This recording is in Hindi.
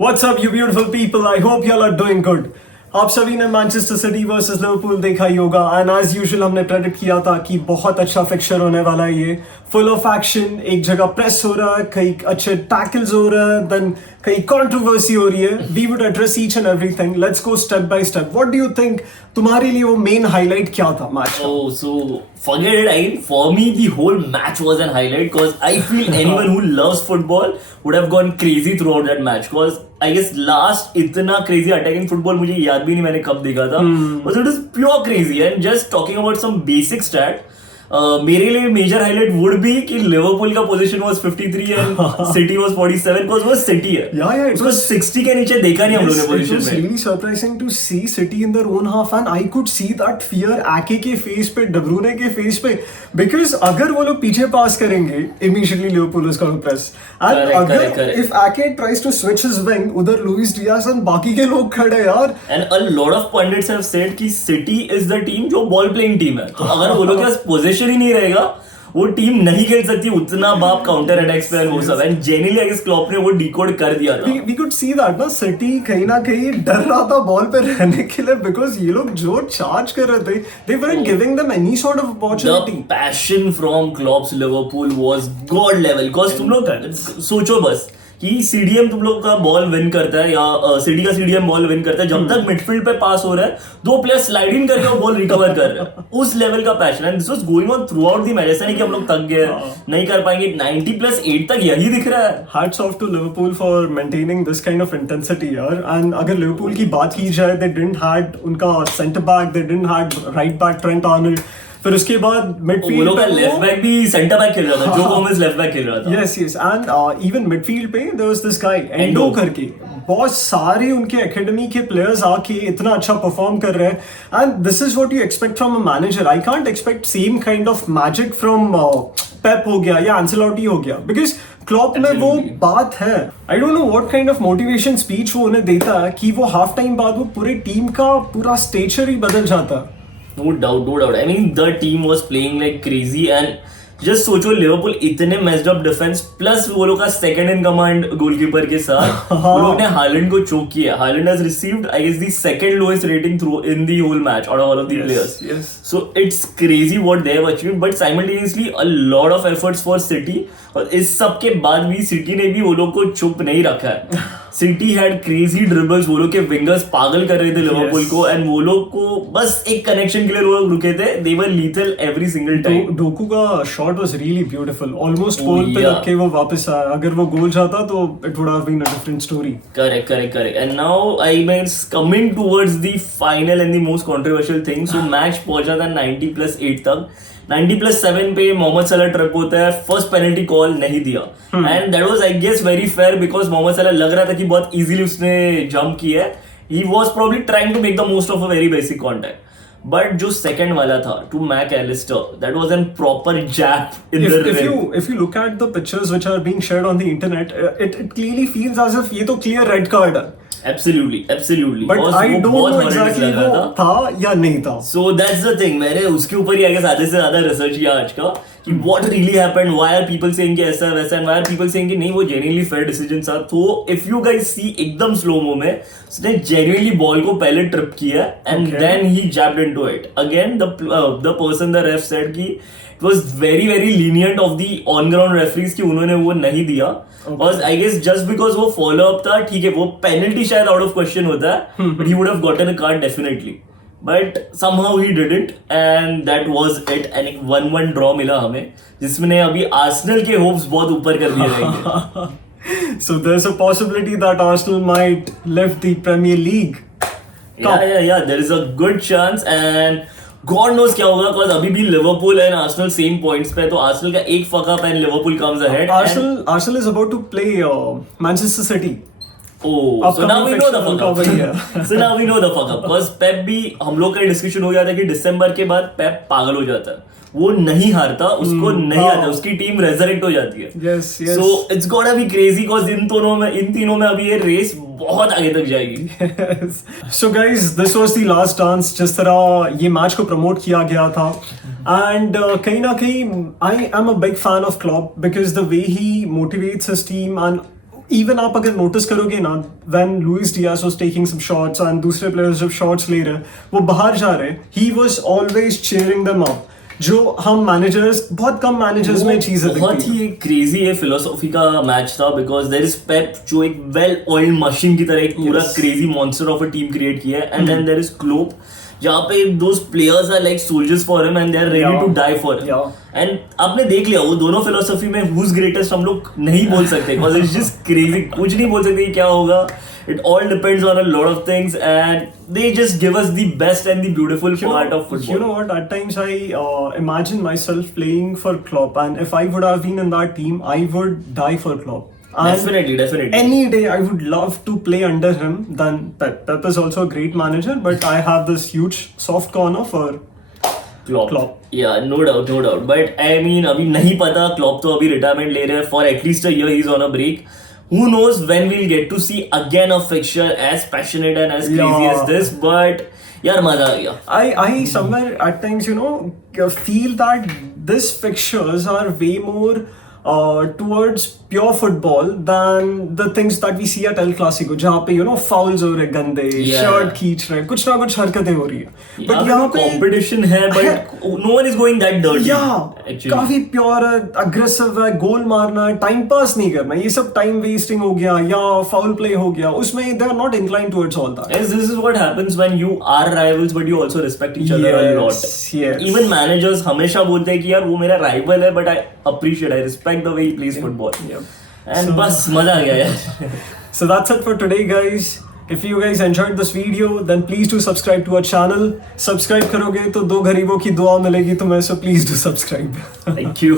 What's up, you beautiful people? I hope y'all are doing good. आप सभी ने मैनचेस्टर सिटी वर्सेस लिवरपूल देखा ही होगा एंड एज यूजुअल हमने प्रेडिक्ट किया था कि बहुत अच्छा फिक्चर होने वाला है ये फुल ऑफ एक्शन. एक जगह प्रेस हो रहा है, कहीं अच्छे टैकल्स हो रहा है, देन कहीं कंट्रोवर्सी हो रही है. We would address each and everything. Let's go step by step. What do you think? तुम्हारे लिए वो मेन हाईलाइट क्या था मैच का? Oh, so forget it. For me, the whole match was an highlight because I feel anyone who loves football would have gone crazy throughout that match. Because I guess last इतना crazy attacking football मुझे याद भी नहीं मैंने कब देखा था. But it was pure crazy. And just talking about some basic stat. मेरे लिए मेजर हाईलाइट वुड बी कि लिवरपूल का position was 53 and city was 47 because वो सिटी है. It was 60 के नीचे देखा नहीं हम लोगों ने पोजीशन में. It was really surprising to see City in their own half and I could see that fear Ake के फेस पे, De Bruyne के फेस पे, because अगर वो लोग पीछे पास करेंगे immediately Liverpool is going to press and अगर if Ake tries to switch his wing उधर लुइस डियाज और बाकी के लोग खड़े यार. And a lot of pundits have said कि City is the team जो ball playing team है. तो अगर वो लोग के पास पोजीशन ही नहीं रहेगा वो टीम नहीं खेल सकती उतना बाप काउंटर अटैक्स पे वो सब. And genuinely I guess Klopp ने वो डिकोड कर दिया था. वी कुड सी दैट ना सिटी कहीं ना कहीं डर रहा था बॉल पे रहने के लिए बिकॉज़ ये लोग जो चार्ज कर रहे थे दे weren't giving them any sort of opportunity. The passion from Klopp's Liverpool was god level. Because तुम लोग सोचो बस कि सीडीएम तुम लोग का बॉल विन करता है या सिटी का सीडीएम बॉल विन करता है जब तक मिडफील्ड पे पास हो रहा है दो प्लेयर स्लाइड इन करके वो बॉल रिकवर कर रहे हैं. उस लेवल का passion and this was going on through out the match. ऐसा नहीं कि हम लोग थक गए नहीं कर पाएंगे. 90+8 तक यही दिख रहा है. Hats off to Liverpool for maintaining this kind of intensity यार. And अगर लिवरपूल की बात की जाए they didn't had उनका centre back, they didn't had right back Trent Arnold. फिर उसके बाद मिडफील्ड पे लेफ्ट बैक भी सेंटर बैक खेल रहा था. जो गोमेज लेफ्ट बैक खेल रहा था. यस एंड इवन मिडफील्ड पे there was this guy Endo करके. बहुत सारे उनके एकेडमी के प्लेयर्स आके इतना अच्छा परफॉर्म कर रहे हैं and this is what you expect from a manager. I can't expect same kind of magic from Pep हो गया या एंसेलोटी हो गया बिकॉज क्लॉप में वो बात है. I don't know what kind of motivation speech वो उन्हें देता है कि वो हाफ टाइम बाद वो पूरे टीम का पूरा स्टेचर ही बदल जाता है. No doubt. I mean, the team was playing like crazy and just सोचो लिवरपूल इतने मेस्ड अप डिफेंस प्लस वो लोग का सेकंड इन कमांड गोलकीपर के साथ वो लोग ने हालैंड को चोक किया. Haaland has received I guess the second lowest rating through in the whole match out of all of the players. So it's crazy what they have achieved but simultaneously a lot of efforts for City. और इस सब के बाद भी सिटी ने भी वो लोग को चुप नहीं रखा है. City had crazy dribbles. वो लोग के विंगर्स पागल कर रहे थे लिवरपूल को एंड वो लोग को बस एक कनेक्शन के लिए लोग रुके थे. They were lethal every single time. Doku का shot was really beautiful. Almost goal पे लग के वो वापस आया. अगर वो गोल जाता तो it would have been a different story. Correct. And now I means coming towards the final and the most controversial thing. So match पहुंचा था 90+8 तक. 90+7 पे मोहम्मद सलाह ट्रिप होता है. फर्स्ट पेनल्टी कॉल नहीं दिया and that was I guess very fair because Mohamed Salah लग रहा था कि बहुत इजीली उसने जंप किया है. He was probably trying to make the most of a very basic contact. But जो सेकंड वाला था to Mac Allister that was an proper jab in the rim. If you look at the pictures which are being shared on the internet, it clearly feels as if ये तो clear red card है. Absolutely. But I don't know exactly वो था या नहीं था. So that's the thing. मैंने उसके ऊपर ही आगे आधे से ज्यादा रिसर्च किया आज का कि what really happened, why are people saying कि ऐसा वैसा and why are people saying कि नहीं वो genuinely fair decision था. तो if you guys see एकदम slow mo में उसने genuinely बॉल को पहले ट्रिप किया and then he jabbed into it. Again the person the ref said कि it was very lenient of the on ground referees कि उन्होंने वो नहीं दिया. और आई गेस जस्ट बिकॉज वो फॉलो अप था. ठीक है वो पेनल्टी शायद आउट ऑफ क्वेश्चन होता है but he would have gotten a card definitely. But somehow he didn't and that was it. And एक 1-1 ड्रॉ मिला हमें जिसमें अभी आर्सेनल के होप्स बहुत ऊपर कर दिए जाएंगे. So there's a possibility that Arsenal might lift the Premier League. Yeah, there is a good chance and God knows क्या होगा because अभी भी Liverpool and Arsenal same points पे. तो आर्सेनल का एक fuck up and Liverpool comes ahead. Arsenal is about to play Manchester City. Oh, so now we know the fuck up. So now we know the fuck up because Pep भी हम लोग का डिस्कशन हो गया था कि दिसंबर के बाद Pep पागल हो जाता है. वो नहीं हारता उसको नहीं आता उसकी टीम रेजरेक्ट हो जाती है. Yes. So it's gonna be crazy because इन तीनों में अभी ये रेस बहुत आगे तक जाएगी. Yes. So guys, this was the last dance. जिस तरह ये मैच को प्रमोट किया गया था and कहीं ना कहीं I am a big fan of Klopp because the way he motivates his team and even आप अगर notice करोगे ना, when Luis Diaz was taking some shots and दूसरे players जब shots ले रहे, वो बाहर जा रहे, he was always cheering them up. जो हम मैनेजर्स, बहुत कम मैनेजर्स में चीजें दिखती बहुत ही क्रेजी है फिलोसॉफी का मैच था, बिकॉज देयर इज पेप जो एक वेल ऑयल्ड मशीन की तरह एक पूरा crazy monster of a team create किया है, and then there is Klopp जहाँ पे those players are like soldiers for him and they are ready to die for him. And आपने देख लिया वो दोनों फिलोसॉफी में हुज ग्रेटेस्ट हम लोग नहीं बोल सकते, बिकॉज इट्स जस्ट क्रेजी. कुछ नहीं बोल सकते क्या होगा. It all depends on a lot of things, and they just give us the best and the beautiful part of football. You know what? At times I imagine myself playing for Klopp, and if I would have been in that team, I would die for Klopp. And Definitely. Any day I would love to play under him than Pep. Pep is also a great manager, but I have this huge soft corner for Klopp. Yeah, no doubt. But I mean, अभी नहीं पता. Klopp तो अभी retirement ले रहे हैं for at least a year. He's on a break. Who knows when we'll get to see again a fixture as passionate and as crazy as this, but यार मजा आ गया. I somewhere at times, you know, feel that these fixtures are way more towards pure football than the things that we see at El Clasico, जहाँ पे you know fouls हो रहे गंदे, शर्ट खींच रहे, कुछ ना कुछ हरकतें हो रही है. But यहाँ पे competition है, but no one is going that dirty. Yeah, काफी प्योर है, अग्रेसिव है, गोल मारना है, टाइम पास नहीं करना. ये सब टाइम वेस्टिंग हो गया या फाउल प्ले हो गया, उसमें they are not inclined towards all that. Yes, this is what happens when you are rivals, but you also respect each other a lot. Yes. Even managers हमेशा बोलते हैं कि यार वो मेरा rival है, but I appreciate, I respect the way he plays football. And बस मजा आ गया यार. So that's it for today, guys. If you guys enjoyed this video, then please do subscribe to our channel. Subscribe करोगे तो 2 गरीबों की दुआ मिलेगी तुम्हें, so please do subscribe. Thank you.